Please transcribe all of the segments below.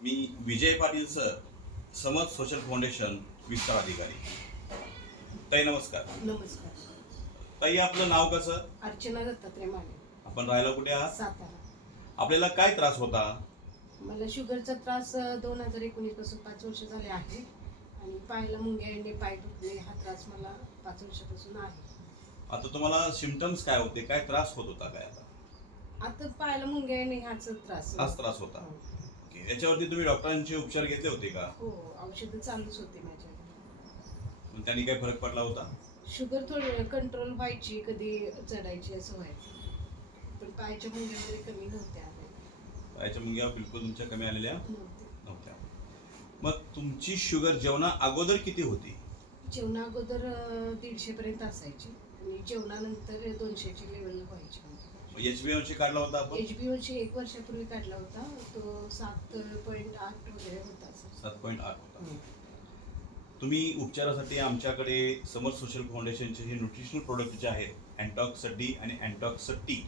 मी Vijay Patil sir, समज social foundation विस्तार अधिकारी. ताई नमस्कार. नमस्कार. ताई आपलं नाव कसं? अर्चना दत्तात्रय माने. आपण राहायला कुठे आहात? सातारा. आपल्याला काय त्रास होता? मला शुगरचा त्रास 2019 पासून 5 वर्ष झाले आहे आणि पायाला मुंग्या येणे, पाय दुखणे हा त्रास मला 5 वर्षापासून आहे. आता तुम्हाला सिम्पटम्स काय होते? काय त्रास होत होता काय आता? आता पायाला मुंग्या येणे हाच त्रास होता. हो. ओके. याच्यावरती तुम्ही डॉक्टरांचे उपचार घेतले होते का? हो, औषधं चालूच होते माझ्या. मग त्यांनी काय फरक पडला होता? शुगर थोडी कंट्रोल व्हायची, कधी चढायची असं व्हायचं, पण पायाच्या मुंग्या वगैरे कमी नव्हत्या. पायाच्या मुंग्या बिलकुल तुमच्या कमी आलेल्या नव्हत्या. मग तुमची शुगर जेवणा अगोदर किती होती? जेवणा अगोदर 150 पर्यंत असायची आणि जेवणानंतर 200ची लेवल व्हायची. HbA1c काढला होता आपण? HbA1c 1 वर्षापूर्वी काढला होता, तो 7.8 वगैरे होता. 7.8 होता. तुम्ही उपचारासाठी आमच्याकडे समर सोशल फाउंडेशनचे हे न्यूट्रिशनल प्रोडक्ट जे आहेत, अँटॉक्स डी आणि अँटॉक्स टी,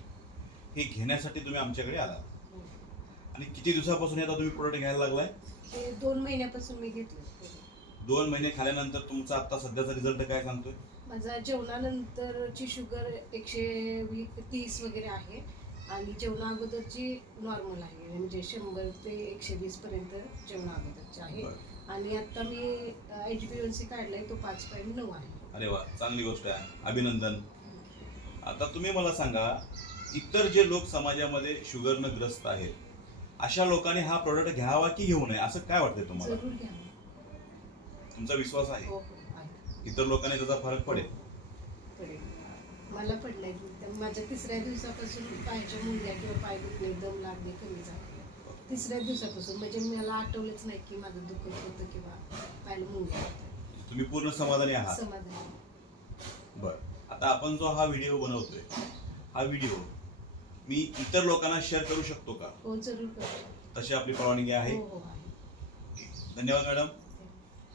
हे घेण्यासाठी तुम्ही आमच्याकडे आला. आणि किती दिवसापासून आता तुम्ही प्रोडक्ट घ्यायला लागलाय? हे 2 महिन्यापासून मी घेतलं. 2 महिने खाल्यानंतर तुमचा आता सध्याचा रिझल्ट काय सांगतोय? माझा जेवणानंतरची शुगर 130 वगैरे आहे आणि जेवणा अगोदरची नॉर्मल आहे, म्हणजे 100 ते 120 पर्यंत जेवणा अगोदरची आहे. आणि आता मी HbA1c काढलाय, तो 5.9 आहे. अरे वा, चांगली गोष्ट आहे, अभिनंदन. आता तुम्ही मला सांगा, इतर जे लोक समाजामध्ये शुगरनं ग्रस्त आहेत, अशा लोकांनी हा प्रोडक्ट घ्यावा की घेऊ नये असं काय वाटतंय तुम्हाला? जरूर घ्या. तुमचा विश्वास आहे? हो आहे. इतर लोकांनी त्याचा फरक पडेल? मला पडलाय की माझ्या 3ऱ्या दिवसापासून पायाच्या मुंग्या किंवा पाय दुखणे, दम लागणे कमी झाले. 3ऱ्या दिवसापासून, म्हणजे मला आठवलंच नाही की माझं दुखत होतं किंवा पायाला मुंग्या होत्या. तुम्ही पूर्ण समाधानी आहात? समाधानी. बर. आता आपण जो हा व्हिडिओ बनवतोय, हा व्हिडिओ मी इतर लोकांना शेअर करू शकतो का? हो, जरूर करू. तशी आपली परवानगी आहे? हो, आहे. धन्यवाद मॅडम.